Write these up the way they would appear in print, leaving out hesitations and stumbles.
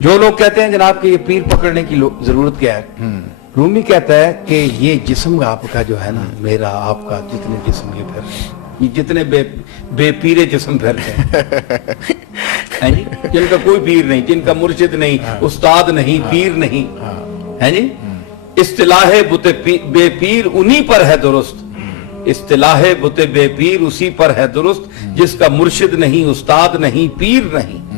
جو لوگ کہتے ہیں جناب کہ یہ پیر پکڑنے کی ضرورت کیا ہے، رومی کہتا ہے کہ یہ جسم آپ کا جو ہے نا، میرا آپ کا جتنے جسم یہ پھر رہے ہیں، یہ جتنے بے پیرے جسم پھر رہے ہیں جی، جن کا کوئی پیر نہیں، جن کا مرشد نہیں، استاد نہیں، پیر نہیں ہے جی، اصطلاح بت بے پیر انہی پر ہے درست، اصطلاح بت بے پیر اسی پر ہے درست، جس کا مرشد نہیں، استاد نہیں، پیر نہیں،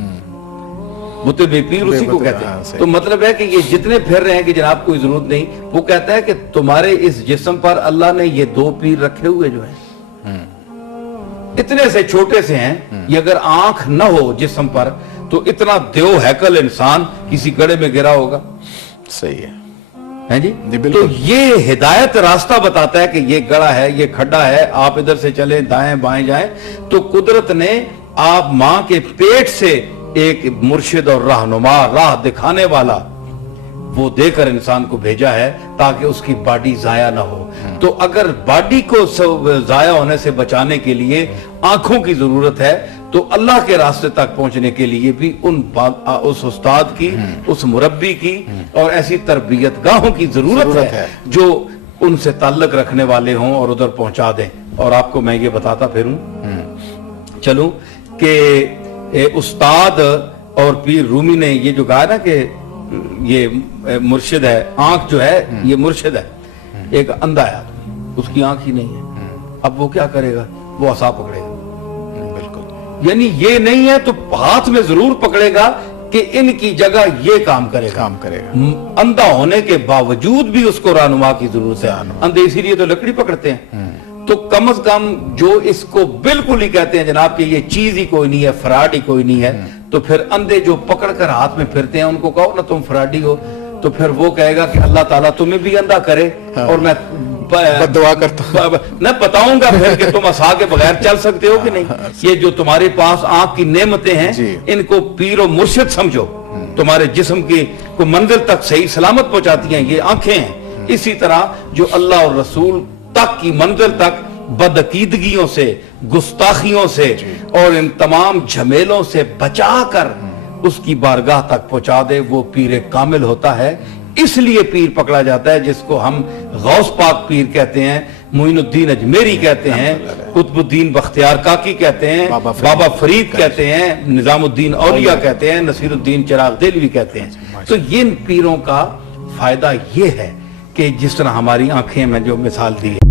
بت بے پیر اسی کو کہتے ہیں۔ تو مطلب ہے کہ یہ جتنے پھر رہے ہیں کہ جناب کوئی ضرورت نہیں، وہ کہتا ہے کہ تمہارے اس جسم پر اللہ نے یہ دو پیر رکھے ہوئے جو ہیں، اتنے سے چھوٹے سے ہیں، یہ اگر آنکھ نہ ہو جسم پر تو اتنا دیو ہیکل انسان کسی گڑھے میں گرا ہوگا۔ صحیح ہے جی، بالکل۔ تو یہ ہدایت راستہ بتاتا ہے کہ یہ گڑھا ہے، یہ کھڈا ہے، آپ ادھر سے چلیں، دائیں بائیں جائیں، تو قدرت نے آپ ماں کے پیٹ سے ایک مرشد اور رہنما، راہ دکھانے والا وہ دے کر انسان کو بھیجا ہے تاکہ اس کی باڈی ضائع نہ ہو۔ تو اگر باڈی کو ضائع ہونے سے بچانے کے لیے آنکھوں کی ضرورت ہے تو اللہ کے راستے تک پہنچنے کے لیے بھی اس استاد کی، اس مربی کی اور ایسی تربیت گاہوں کی ضرورت ہے جو ان سے تعلق رکھنے والے ہوں اور ادھر پہنچا دیں۔ اور آپ کو میں یہ بتاتا پھروں چلوں کہ استاد اور پیر رومی نے یہ جو کہا نا کہ یہ مرشد ہے، آنکھ جو ہے یہ مرشد ہے، ایک اندھا ہے اس کی آنکھ ہی نہیں ہے، اب وہ کیا کرے گا؟ وہ عصا پکڑے گا، بالکل، یعنی یہ نہیں ہے تو ہاتھ میں ضرور پکڑے گا کہ ان کی جگہ یہ کام کرے گا۔ اندھا ہونے کے باوجود بھی اس کو رہنما کی ضرورت ہے، اندھے اسی لیے تو لکڑی پکڑتے ہیں۔ تو کم از کم جو اس کو بالکل ہی کہتے ہیں جناب کہ یہ چیز ہی کوئی نہیں ہے، فراڈ ہی کوئی نہیں ہے، تو پھر اندھے جو پکڑ کر ہاتھ میں پھرتے ہیں ان کو کہو نا تم فراڈی ہو، تو پھر وہ کہے گا کہ اللہ تعالیٰ تمہیں بھی اندھا کرے اور میں دعا کرتا میں بتاؤں گا پھر کہ تم عصا کے بغیر چل سکتے ہو کہ نہیں۔ یہ جو تمہارے پاس آنکھ کی نعمتیں ہیں ان کو پیر و مرشد سمجھو، تمہارے جسم کی کو منزل تک صحیح سلامت پہنچاتی ہیں یہ آنکھیں ہیں۔ اسی طرح جو اللہ اور رسول تک کی منزل تک بدعقیدگیوں سے، گستاخیوں سے اور ان تمام جھمیلوں سے بچا کر اس کی بارگاہ تک پہنچا دے، وہ پیر کامل ہوتا ہے۔ اس لیے پیر پکڑا جاتا ہے جس کو ہم غوث پاک پیر کہتے ہیں، معین الدین اجمیری کہتے ہیں، قطب الدین بختیار کاکی کہتے ہیں، بابا فرید کہتے ہیں، نظام الدین اولیاء کہتے ہیں، نصیر الدین چراغ دہلوی کہتے ہیں۔ تو ان پیروں کا فائدہ یہ ہے کہ جس طرح ہماری آنکھیں میں جو مثال دی ہے